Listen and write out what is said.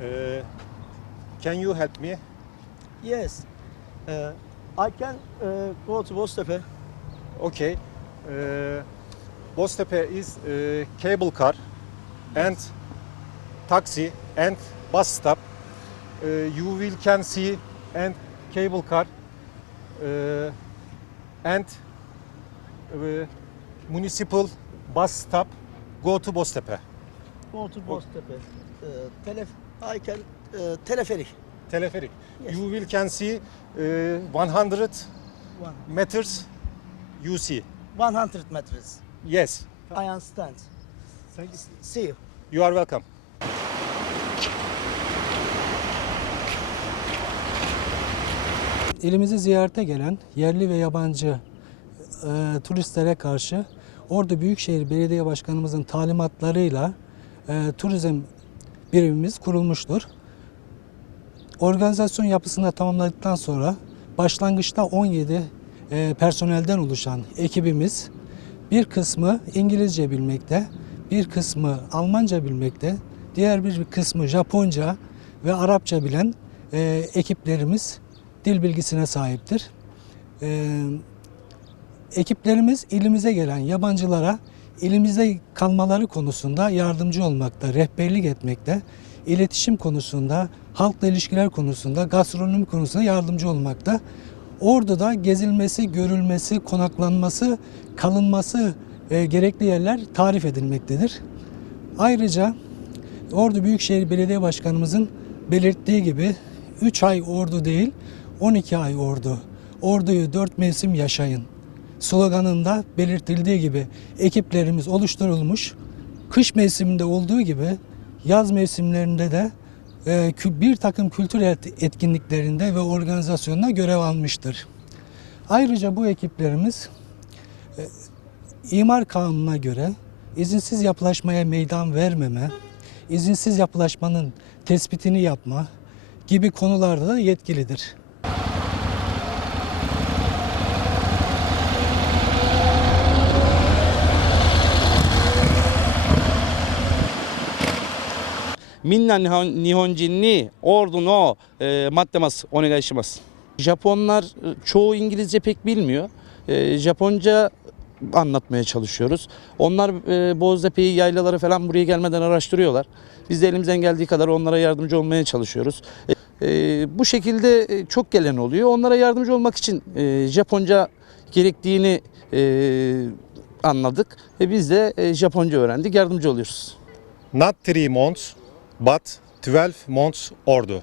Uh, can you help me? Yes. Uh, I can uh, go to Boztepe. Okay. Uh, Boztepe is uh, cable car and taxi and bus stop. Uh, you will can see and cable car uh, and uh, municipal bus stop go to Boztepe. To Boztepe. Uh, telef I can uh, teleferik. Teleferik. Yes. You will can see uh, 100 One. meters you see. 100 meters. Yes. I understand. See you. You are welcome. İlimizi ziyarete gelen yerli ve yabancı e, turistlere karşı Ordu Büyükşehir Belediye Başkanımızın talimatlarıyla e, turizm birimimiz kurulmuştur. Organizasyon yapısını tamamladıktan sonra başlangıçta 17 e, personelden oluşan ekibimiz bir kısmı İngilizce bilmekte, bir kısmı Almanca bilmekte, diğer bir kısmı Japonca ve Arapça bilen e, ekiplerimiz dil bilgisine sahiptir. E, ekiplerimiz ilimize gelen yabancılara ilimizde kalmaları konusunda yardımcı olmakta, rehberlik etmekte, iletişim konusunda, halkla ilişkiler konusunda, gastronomi konusunda yardımcı olmakta. Ordu'da gezilmesi, görülmesi, konaklanması, kalınması e, gerekli yerler tarif edilmektedir. Ayrıca Ordu Büyükşehir Belediye Başkanımızın belirttiği gibi 3 ay ordu değil 12 ay ordu. Orduyu 4 mevsim yaşayın. Sloganında belirtildiği gibi ekiplerimiz oluşturulmuş. Kış mevsiminde olduğu gibi yaz mevsimlerinde de e, bir takım kültür et- etkinliklerinde ve organizasyonda görev almıştır. Ayrıca bu ekiplerimiz e, imar kanununa göre izinsiz yapılaşmaya meydan vermeme, izinsiz yapılaşmanın tespitini yapma gibi konularda da yetkilidir. Minna Nihonjin ni ordu no e, maddemas onegaishimasu. Japonlar e, çoğu İngilizce pek bilmiyor. E, Japonca anlatmaya çalışıyoruz. Onlar e, Boztepe'yi, yaylaları falan buraya gelmeden araştırıyorlar. Biz de elimizden geldiği kadar onlara yardımcı olmaya çalışıyoruz. Bu şekilde çok gelen oluyor. Onlara yardımcı olmak için Japonca gerektiğini anladık. E, biz de Japonca öğrendik, yardımcı oluyoruz. Not three months, but 12 months ordu.